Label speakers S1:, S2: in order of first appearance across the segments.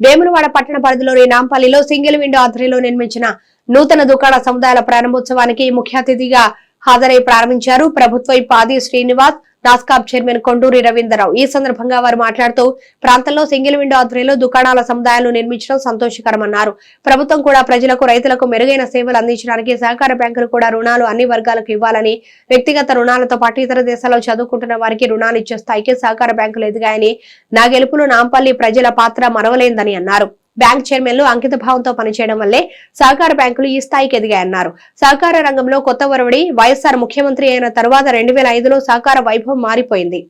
S1: వేములవాడ పట్టణ పరిధిలోని నాంపల్లిలో single window ఆధ్వర్యంలో నిర్మించిన నూతన దుకాణ సముదాయాల ప్రారంభోత్సవానికి ముఖ్య అతిథిగా హాజరై ప్రారంభించారు. ప్రభుత్వ పాది శ్రీనివాస్ నాస్కాబ్ చైర్మన్ కొండూరి రవీంద్రరావు. ఈ సందర్భంగా వారు మాట్లాడుతూ ప్రాంతంలో సింగిల్ విండో ఆధ్వర్యంలో దుకాణాల సముదాయాలు నిర్మించడం సంతోషకరమన్నారు. ప్రభుత్వం కూడా ప్రజలకు రైతులకు మెరుగైన సేవలు అందించడానికి సహకార బ్యాంకులు కూడా రుణాలు అన్ని వర్గాలకు ఇవ్వాలని వ్యక్తిగత రుణాలతో పాటు ఇతర దేశాల్లో చదువుకుంటున్న వారికి రుణాలు ఇచ్చే స్థాయికి సహకార బ్యాంకులు ఎదిగాయని నా గెలుపులు నాంపల్లి ప్రజల పాత్ర మరవలేందని అన్నారు. బ్యాంక్ చైర్మన్లు అంకిత భావంతో పనిచేయడం వల్లే సహకార బ్యాంకులు ఈ స్థాయికి ఎదిగాయన్నారు. సహకార రంగంలో కొత్త ఒరవడి వైఎస్ఆర్ ముఖ్యమంత్రి అయిన తరువాత రెండు వేల ఐదులో సహకార వైభవం మారిపోయింది.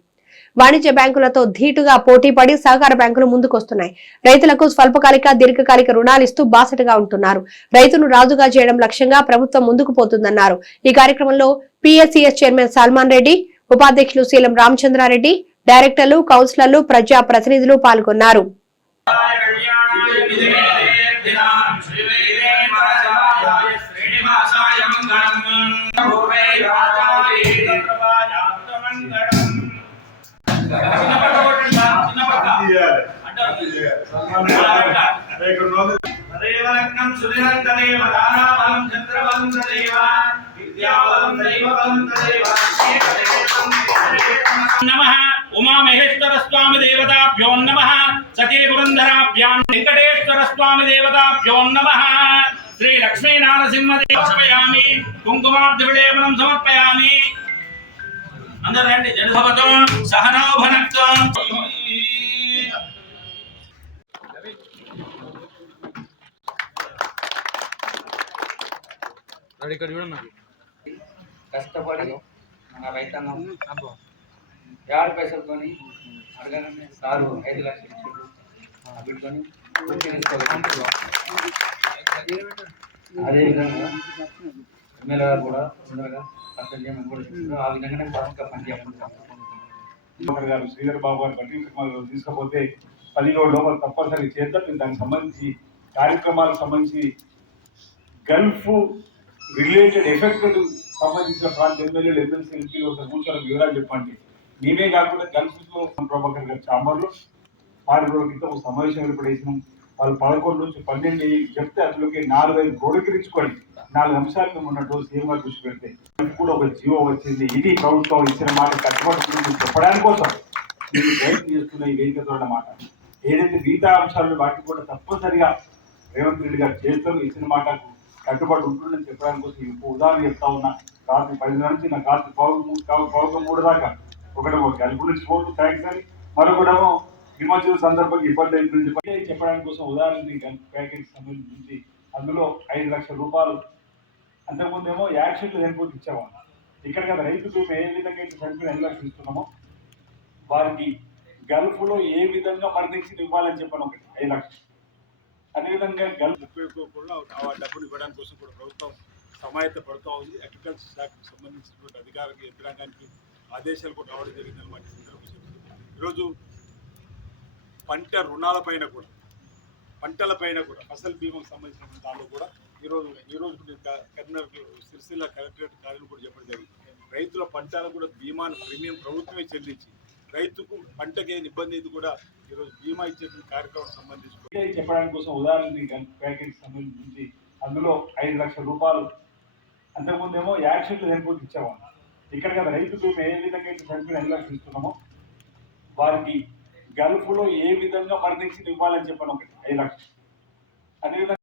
S1: వాణిజ్య బ్యాంకులతో ధీటుగా పోటీపడి సహకార బ్యాంకులు ముందుకొస్తున్నాయి. రైతులకు స్వల్పకాలిక దీర్ఘకాలిక రుణాలు ఇస్తూ బాసటగా ఉంటున్నారు. రైతును రాజుగా చేయడం లక్ష్యంగా ప్రభుత్వం ముందుకు పోతుందన్నారు. ఈ కార్యక్రమంలో పిఎస్సిఎస్ చైర్మన్ సల్మాన్ రెడ్డి ఉపాధ్యక్షులు శీలం రామచంద్రారెడ్డి డైరెక్టర్లు కౌన్సిలర్లు ప్రజా ప్రతినిధులు పాల్గొన్నారు.
S2: పక్క కొట్టండి సార్, చిన్న పక్క అంటారు తదేవలగ్నం సుధిరంతదేవ దానాబలం చంద్రబలం తదేవ విద్యాబలం దైవబలం తదేవ నమః ఉమామహేశ్వర స్వామి దేవతాభ్యో నమః సతీ పురంధరాభ్యాం వెంకటేశ్వర స్వామి దేవతాభ్యో నమః శ్రీ లక్ష్మీ నారసింహ సమయామి కుంకుమార్ధవిలేపనం సమర్పయామి అందరూ రండి జనభవతో సహనో భనక్తో
S3: కష్టపడి మన రైతాంగం యాడ్ పైసలతోని అడగగానే సారు ఐదు లక్షలు ఇచ్చిండు. వీటితోని పూర్తి తీసుకోగలం. అదేవిధంగా ఎమ్మెల్యే గారు కూడా ఉండగా కర్తవ్యం కూడా చేస్తున్నారు. ఆ విధంగానే బాగా పనిచేయాలనుకుంటున్నాం
S4: గారు శ్రీధర్ బాబు గారు బట్టి తీసుకపోతే పది లోపల తప్పనిసరి చేద్దాం దానికి సంబంధించి కార్యక్రమాలకు సంబంధించి గల్ఫ్ రిలేటెడ్ ఎఫెక్ట్ సంబంధించిన ప్రాంత ఎమ్మెల్యేలు ఎమ్మెల్సీ ఎంపీలు ఒక కూర్చొని వివరాలు చెప్పండి మేమే కాకుండా గల్ఫ్లో ప్రభాకర్ గారు చాంబర్లో ఆరు రోజుల క్రితం ఒక సమావేశం ఏర్పడేసినాం. వాళ్ళు పదకొండు నుంచి పన్నెండు చెప్తే అందులోకి నాలుగు ఐదు క్రోడీకరించుకొని నాలుగు అంశాలు మేము ఉన్నట్టు సీఎం గారు దృష్టి పెడితే కూడా ఒక జీవో వచ్చింది. ఇది ప్రభుత్వం ఇచ్చిన మాట కట్టుబడుతుంది చెప్పడానికి కోసం మీరు ప్రయత్నం చేస్తున్న ఈ వేదిక ద్వారా మాట. ఏదైతే మిగతా అంశాలు వాటికి కూడా తప్పనిసరిగా రేవంత్ రెడ్డి గారు చేస్తారు. ఇచ్చిన మాటకు కట్టుబడి ఉంటుందని చెప్పడానికి కోసం ఇంకో ఉదాహరణ చెప్తా ఉన్నా. రాత్రి పది నుంచి నా రాత్రి పౌరు పౌరు మూడు దాకా. ఒకటేమో గల్పు నుంచి ఫోన్ థ్యాంక్స్ అని. మరొకటేమో హిమాచల్ సందర్భంగా ఇబ్బంది అవుతుంది చెప్పి చెప్పడానికి కోసం ఉదాహరణ ఈ గల్ఫ్ ప్యాకేజ్ సంబంధించి అందులో ఐదు లక్షల రూపాయలు. అంతకుముందు ఏమో యాక్సిడెంట్ చనిపోతే ఇచ్చేవాళ్ళం. ఇక్కడ కదా రైతు బీమా ఏ విధంగా అయితే చనిపోయిన ఐదు లక్షలు ఇస్తున్నామో వారికి గల్ఫ్లో ఏ విధంగా మరణించి ఇవ్వాలని చెప్పాను ఒకటి ఐదు లక్షలు. అదేవిధంగా గల్ఫ్ ఉపయోగపడకుండా ఆ డబ్బులు ఇవ్వడానికి కోసం కూడా ప్రభుత్వం సమాయత్త పడుతూ ఉంది. అగ్రికల్చర్ శాఖకు సంబంధించినటువంటి అధికారులకు యంత్రాంగానికి ఆదేశాలు కూడా రావడం జరిగిందని మాట. ఈరోజు పంట రుణాలపైన కూడా పంటలపైన కూడా ఫసల్ బీమాకు సంబంధించిన దానిలో కూడా ఈరోజు ఈరోజు కరీంనగర్ సిరిసిల్ల కలెక్టరేట్ కార్యాలయం కూడా చెప్పడం జరిగింది. రైతుల పంటలకు కూడా బీమాను ప్రీమియం ప్రభుత్వమే చెల్లించి రైతుకు పంటకి ఏం ఇబ్బంది ఇది కూడా ఈరోజు బీమా ఇచ్చే కార్యక్రమం సంబంధించి చెప్పడానికి కోసం ఉదాహరణ ఈ ప్యాకేజ్ సంబంధించి అందులో ఐదు లక్షల రూపాయలు. అంతకుముందు ఏమో యాక్సిడెంట్ చనిపోతే ఇచ్చేవాళ్ళం. ఇక్కడ కదా రైతుకు ఏ విధంగా అయితే చనిపోయిన ఐదు లక్షలు ఇస్తున్నామో వారికి గల్ఫ్లో ఏ విధంగా మరణించి ఇవ్వాలని చెప్పాను ఒకటి. ఐదు లక్షలు. అదేవిధంగా